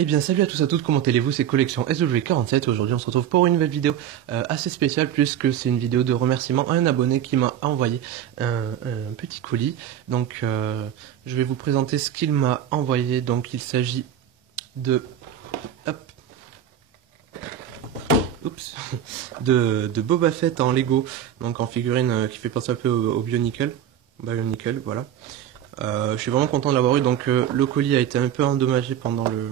Eh bien salut à tous et à toutes, comment allez-vous? C'est Collection SW47 et aujourd'hui on se retrouve pour une nouvelle vidéo assez spéciale puisque c'est une vidéo de remerciement à un abonné qui m'a envoyé un petit colis. Donc je vais vous présenter ce qu'il m'a envoyé. Donc il s'agit de... Hop, oups, de Boba Fett en Lego, donc en figurine qui fait penser un peu au Bionicle, voilà. Je suis vraiment content de l'avoir eu. Donc le colis a été un peu endommagé pendant le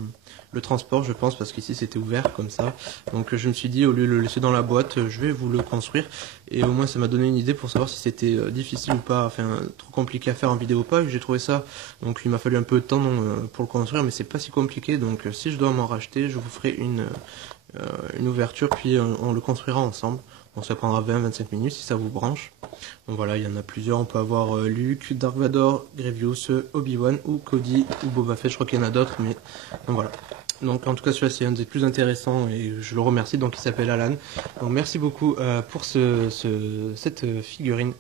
transport, je pense, parce qu'ici c'était ouvert comme ça. Donc je me suis dit, au lieu de le laisser dans la boîte, je vais vous le construire. Et au moins ça m'a donné une idée pour savoir si c'était difficile ou pas, enfin trop compliqué à faire en vidéo ou pas. J'ai trouvé ça, donc il m'a fallu un peu de temps pour le construire, mais c'est pas si compliqué. Donc si je dois m'en racheter, je vous ferai une ouverture, puis on le construira ensemble. Bon, ça prendra 20-25 minutes si ça vous branche. Donc voilà, il y en a plusieurs. On peut avoir Luke, Dark Vador, Grievous, Obi-Wan ou Cody ou Boba Fett. Je crois qu'il y en a d'autres, mais donc voilà. Donc en tout cas celui-là c'est un des plus intéressants et je le remercie. Donc il s'appelle Alan. Donc merci beaucoup pour cette figurine.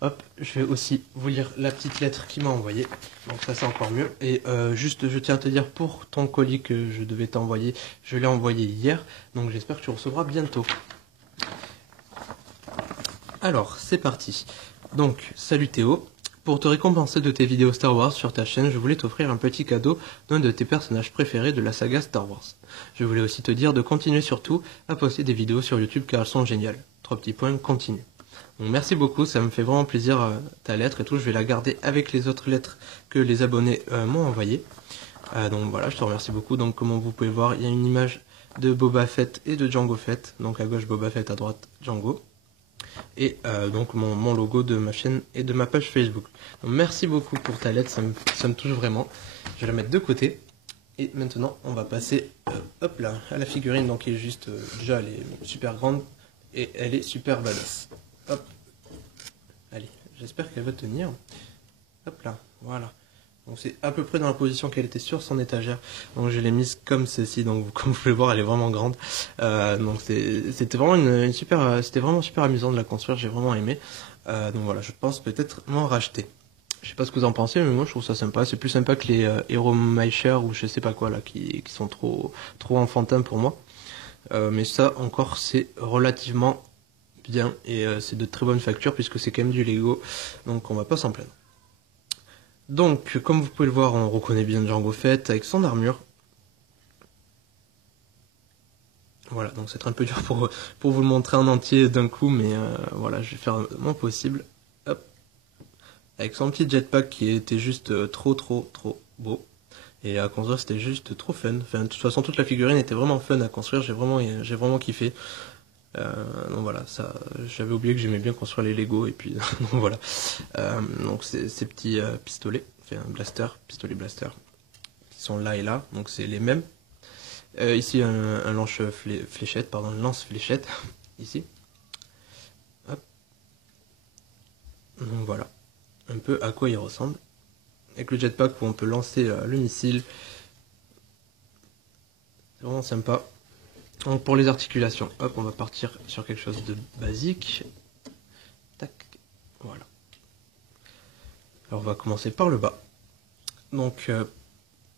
Hop, je vais aussi vous lire la petite lettre qu'il m'a envoyée. Donc ça c'est encore mieux. Et juste je tiens à te dire, pour ton colis que je devais t'envoyer, je l'ai envoyé hier. Donc j'espère que tu recevras bientôt. Alors, c'est parti. Donc, salut Théo. Pour te récompenser de tes vidéos Star Wars sur ta chaîne, je voulais t'offrir un petit cadeau d'un de tes personnages préférés de la saga Star Wars. Je voulais aussi te dire de continuer surtout à poster des vidéos sur YouTube car elles sont géniales. 3 petits points, continue. Donc, merci beaucoup, ça me fait vraiment plaisir ta lettre et tout. Je vais la garder avec les autres lettres que les abonnés m'ont envoyées. Donc voilà, je te remercie beaucoup. Donc comme vous pouvez voir, il y a une image de Boba Fett et de Jango Fett. Donc à gauche Boba Fett, à droite Jango. Et donc mon logo de ma chaîne et de ma page Facebook. Donc, merci beaucoup pour ta lettre, ça me touche vraiment. Je vais la mettre de côté. Et maintenant on va passer hop là, à la figurine. Donc qui est juste, déjà elle est super grande et elle est super badass. Hop. Allez, j'espère qu'elle va tenir. Hop là, voilà. Donc c'est à peu près dans la position qu'elle était sur son étagère. Donc je l'ai mise comme ceci. Donc comme vous pouvez le voir, elle est vraiment grande. Donc c'était vraiment c'était vraiment super amusant de la construire. J'ai vraiment aimé. Donc voilà, je pense peut-être m'en racheter. Je sais pas ce que vous en pensez, mais moi je trouve ça sympa. C'est plus sympa que les Hero Meicher ou je sais pas quoi là, qui sont trop enfantins pour moi. Mais ça encore c'est relativement bien et c'est de très bonne facture puisque c'est quand même du Lego. Donc on va pas s'en plaindre. Donc, comme vous pouvez le voir, on reconnaît bien Jango Fett avec son armure. Voilà, donc c'est un peu dur pour vous le montrer en entier d'un coup, mais voilà, je vais faire mon possible. Hop. Avec son petit jetpack qui était juste trop beau. Et à construire, c'était juste trop fun. Enfin, de toute façon, toute la figurine était vraiment fun à construire, j'ai vraiment kiffé. Donc voilà, ça, j'avais oublié que j'aimais bien construire les Lego et puis donc voilà. Donc ces petits pistolets, enfin pistolet blaster, qui sont là et là, donc c'est les mêmes. Ici un lance-fléchette, ici. Hop. Donc voilà, un peu à quoi il ressemble. Avec le jetpack où on peut lancer le missile. C'est vraiment sympa. Donc pour les articulations, hop, on va partir sur quelque chose de basique. Tac, voilà. Alors on va commencer par le bas. Donc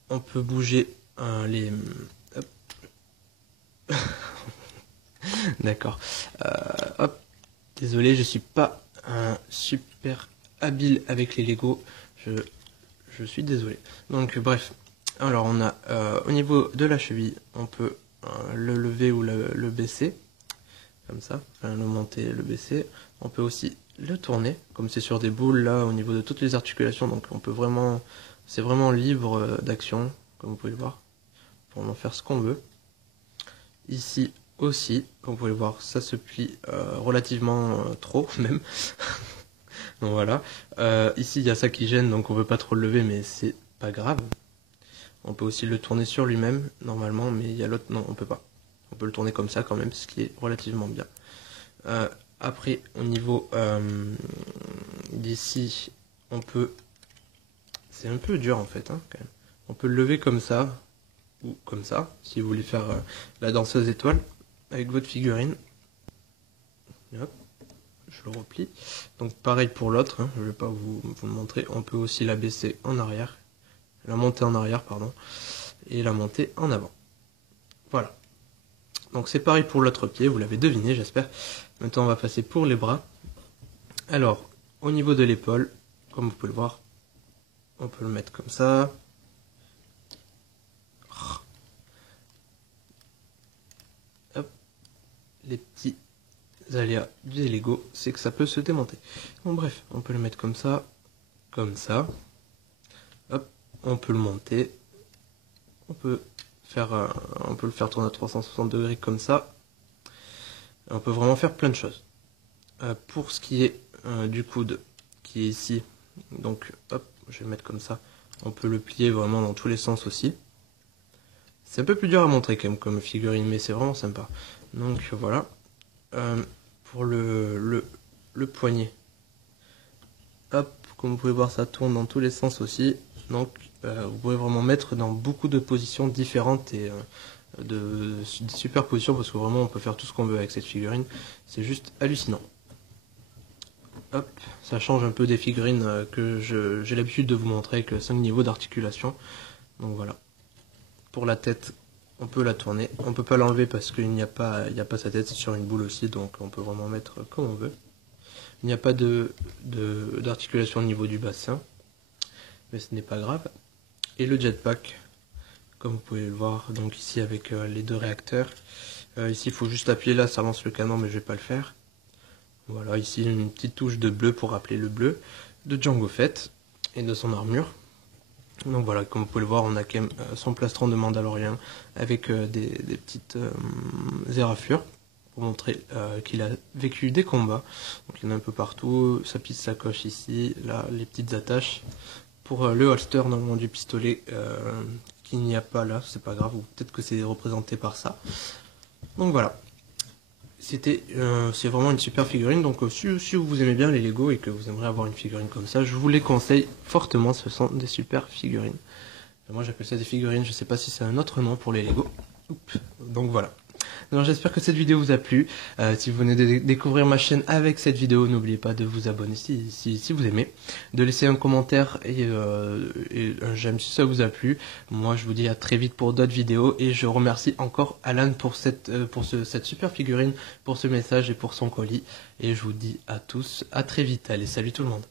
on peut bouger les... Hop. D'accord. Hop. Désolé, je suis pas un super habile avec les Lego. Je suis désolé. Donc bref. Alors on a au niveau de la cheville, on peut le lever ou le baisser, comme ça, enfin, le monter et le baisser. On peut aussi le tourner, comme c'est sur des boules là, au niveau de toutes les articulations, donc on peut vraiment, c'est vraiment libre d'action, comme vous pouvez le voir, pour en faire ce qu'on veut. Ici aussi, comme vous pouvez le voir, ça se plie relativement trop, même. Donc voilà. Ici, il y a ça qui gêne, donc on veut pas trop le lever, mais c'est pas grave. On peut aussi le tourner sur lui-même, normalement, mais il y a l'autre, non, on peut pas. On peut le tourner comme ça quand même, ce qui est relativement bien. Après, au niveau d'ici, on peut... C'est un peu dur en fait, hein, quand même. On peut le lever comme ça, ou comme ça, si vous voulez faire la danseuse étoile, avec votre figurine. Hop, je le replie. Donc pareil pour l'autre, hein, je vais pas vous le montrer. On peut aussi la baisser en arrière. La monter en arrière, pardon. et la monter en avant. Voilà. Donc c'est pareil pour l'autre pied, vous l'avez deviné j'espère. Maintenant on va passer pour les bras. Alors, au niveau de l'épaule, comme vous pouvez le voir, on peut le mettre comme ça. Hop. Les petits aléas du Lego, c'est que ça peut se démonter. Bon bref, on peut le mettre comme ça, hop, on peut le monter, on peut le faire tourner à 360 degrés comme ça. On peut vraiment faire plein de choses. Pour ce qui est du coude, qui est ici, donc hop, je vais le mettre comme ça, on peut le plier vraiment dans tous les sens aussi. C'est un peu plus dur à montrer quand même comme figurine, mais c'est vraiment sympa. Donc voilà. Pour le poignet, hop, comme vous pouvez voir, ça tourne dans tous les sens aussi. Donc vous pouvez vraiment mettre dans beaucoup de positions différentes et de superpositions, parce que vraiment on peut faire tout ce qu'on veut avec cette figurine. C'est juste hallucinant. Hop, ça change un peu des figurines que j'ai l'habitude de vous montrer avec 5 niveaux d'articulation. Donc voilà. Pour la tête, on peut la tourner. On peut pas l'enlever parce qu'il n'y a pas sa tête, c'est sur une boule aussi, donc on peut vraiment mettre comme on veut. Il n'y a pas d'articulation au niveau du bassin, mais ce n'est pas grave. Et le jetpack, comme vous pouvez le voir, donc ici avec les deux réacteurs. Ici il faut juste appuyer là, ça lance le canon, mais je vais pas le faire. Voilà, ici une petite touche de bleu pour rappeler le bleu de Jango Fett et de son armure. Donc voilà, comme vous pouvez le voir, on a quand même son plastron de Mandalorian avec des petites éraflures pour montrer qu'il a vécu des combats. Donc il y en a un peu partout, sa petite sacoche ici, là les petites attaches pour le holster normalement du pistolet qu'il n'y a pas là, c'est pas grave, ou peut-être que c'est représenté par ça. Donc voilà. C'est vraiment une super figurine, donc si vous aimez bien les Lego et que vous aimeriez avoir une figurine comme ça, je vous les conseille fortement, ce sont des super figurines. Moi j'appelle ça des figurines, je sais pas si c'est un autre nom pour les Lego. Donc voilà. Alors j'espère que cette vidéo vous a plu. Si vous venez de découvrir ma chaîne avec cette vidéo, n'oubliez pas de vous abonner si vous aimez, de laisser un commentaire et un j'aime si ça vous a plu. Moi je vous dis à très vite pour d'autres vidéos et je remercie encore Alan pour cette super figurine, pour ce message et pour son colis. Et je vous dis à tous à très vite. Allez, salut tout le monde.